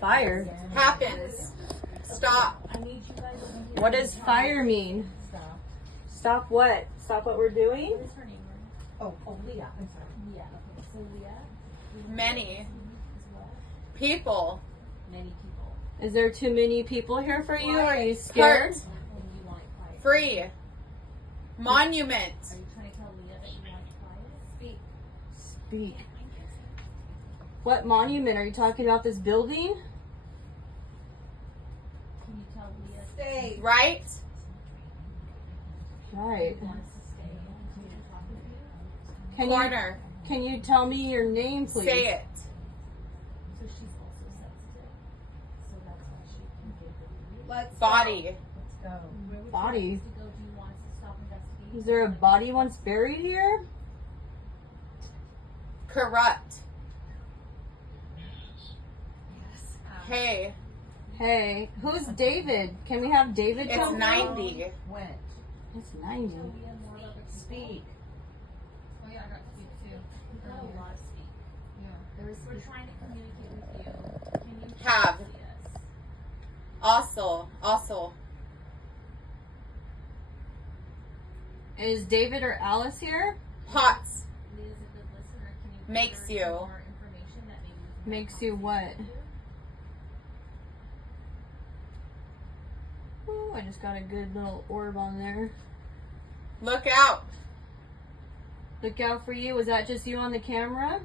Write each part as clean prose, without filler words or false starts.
Fire. Happens. Stop. What does fire mean? Stop what? Stop what we're doing? Oh, Leah. I'm sorry. Yeah. Okay. So Leah. Many people. Many people. Is there too many people here for you? Are you scared? Hurt. And you want it quiet. Free. Monument. Are you trying to tell Leah that you want it quiet? Speak. Speak. What monument? Are you talking about this building? Can you tell Leah Stay. Right. Right. she wants to stay and continue to talk with you? Corner. Can you tell me your name, please? Say it. So she's also sensitive. So that's why she can give the lead. Let's Body. Let's go. Where would Body. you like us to go? Do you want us to stop investigating? Is there a body once buried here? Corrupt. Hey. Hey, who's David? Can we have David It's come? 90. Went. It's 90. Tell Leah more about the Speak. Oh yeah, I got to speak too. We've got a lot of speak. We're trying to communicate with you. Can you Have. see us? Also. Is David or Alice here? Pots. Leah's a good listener. Can you give Makes her you. more information that maybe we can Makes you what? Ooh, I just got a good little orb on there. Look out. Look out for you. Was that just you on the camera?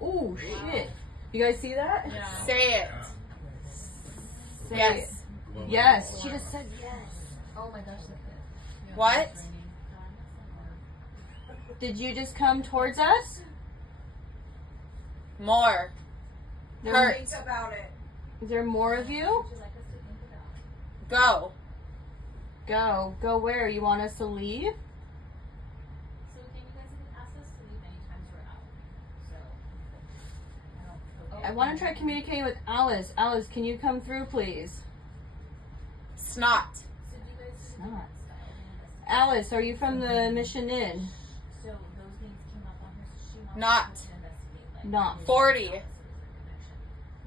Oh, shit. You guys see that? Yeah. Say it. Say Yes. it. Yes. She just said yes. Oh my gosh, look at this. What? Did you just come towards us? More. There- Hurt. Think about it. Is there more of you? Would you like us to think about? Go. Go. Go where? You want us to leave? So again, you guys have been asked us to leave many times we're out. So I don't. I want to try communicating with Alice. Alice, can you come through, please? Snot. So do you guys It's do not. that style of investigation? Alice, are you from the Mission Inn? So those names came up on her. So she wants Not. us to investigate. Like, Not. is 40. there a connection?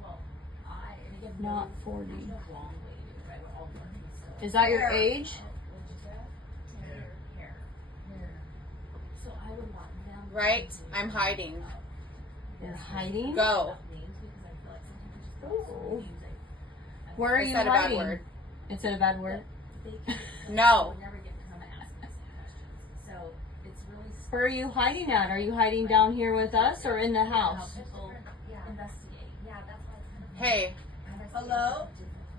Well, and again, Not there's 40. no wrong way to do it, right? We're all learning still. Is that your Hair. age? What'd you say? Hair. So I would want them. to Right? do I'm hiding. You're hiding? Go. names because I feel like sometimes it's just Ooh. names. Where are I you said a bad hiding? word. It said a bad word. They can, No. we're never getting because I'm asking the same questions. So it's really Where are you hiding at? Are you hiding down here with us or in the house? people investigate. Yeah, that's why it's kind of Hey. Hello?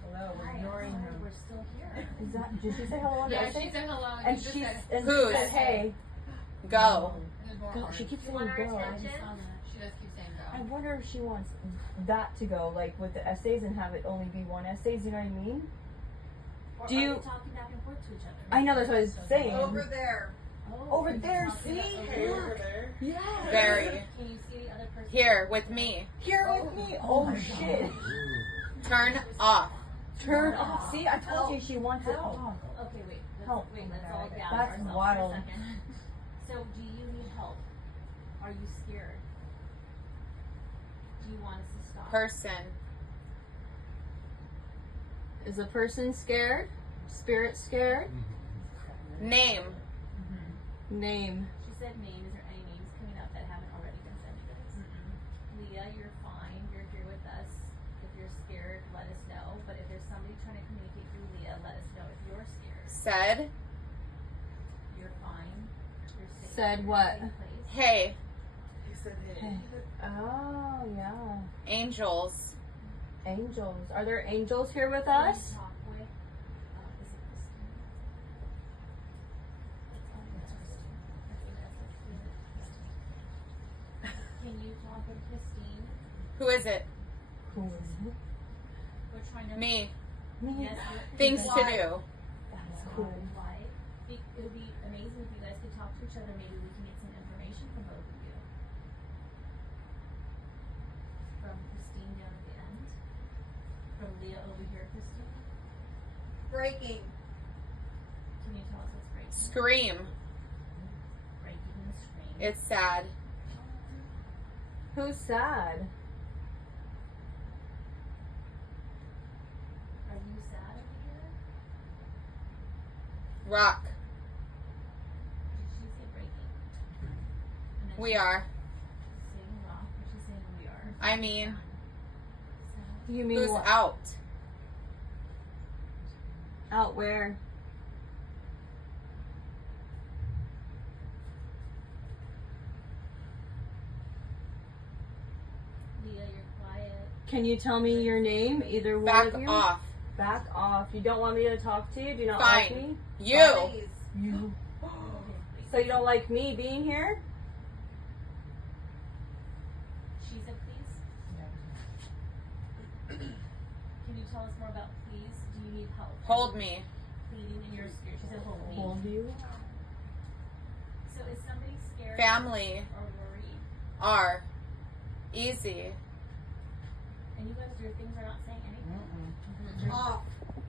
Hello. We're ignoring Hi, him. we're still here. Is that, did she say hello on Yeah, Thursday? she said hello and And you just she said and she Who's? said hey. Go. it was more Go. hard. She keeps You saying want our go. attention? She does keep saying I go. wonder if she wants that to go, like with the essays and have it only be one essays, you know what I mean? Or Do are you- we talking back and forth to each other? I know, that's what I was saying. Over there. Oh, Over are you there, talking see? about over Hey, there? over there. Yeah. Very. Can you see the other person? Here with me. Here with me. Oh shit. Turn off. Turn off. See, I told you she wants it off. Okay, wait. Help. Let's all gather That's ourselves wild. for a second. So, do you need help? Are you scared? Do you want us to stop? Person. Is the person scared? Spirit scared? Name. Name. She said name. Is there any names coming up that haven't already been said, you guys? Leah, you're fine. You're here with us. If you're scared, let us know. But if there's somebody trying to communicate through Leah, let us know if you're scared. Said. You're fine. You're safe. Said You're what? in a safe place. Hey. He said hey. Hey. Oh yeah. Angels. Angels. Are there angels here with Can you us? talk with, is it Christine? Can you talk with Christine? Who is it? Who is it? We're trying to. Me. Me. Yes. Things to Why? do. That's cool. Why? It would be amazing if you guys could talk to each other. Maybe we can get some information from both of you. From Christine down at the end. From Leah over here, Christine. Breaking. Can you tell us what's breaking? Scream. Breaking and scream. It's sad. Who's sad? Rock. Did she say breaking? And then We she's are. saying rock, or she's saying we are. I mean, So, You mean who's what? out? Out where? Leah, you're quiet. Can you tell me your name? Either one Back of you? off. Back off. You don't want me to talk to you? Do you not Fine. like me? You. Please. You. Okay, please. So you don't like me being here? She said please. Can you tell us more about please? Do you need help? Hold me. Pleading in your spirit. She said hold me. Hold you. So is somebody scared Family or worried? are easy. And you guys, your things are not saying anything?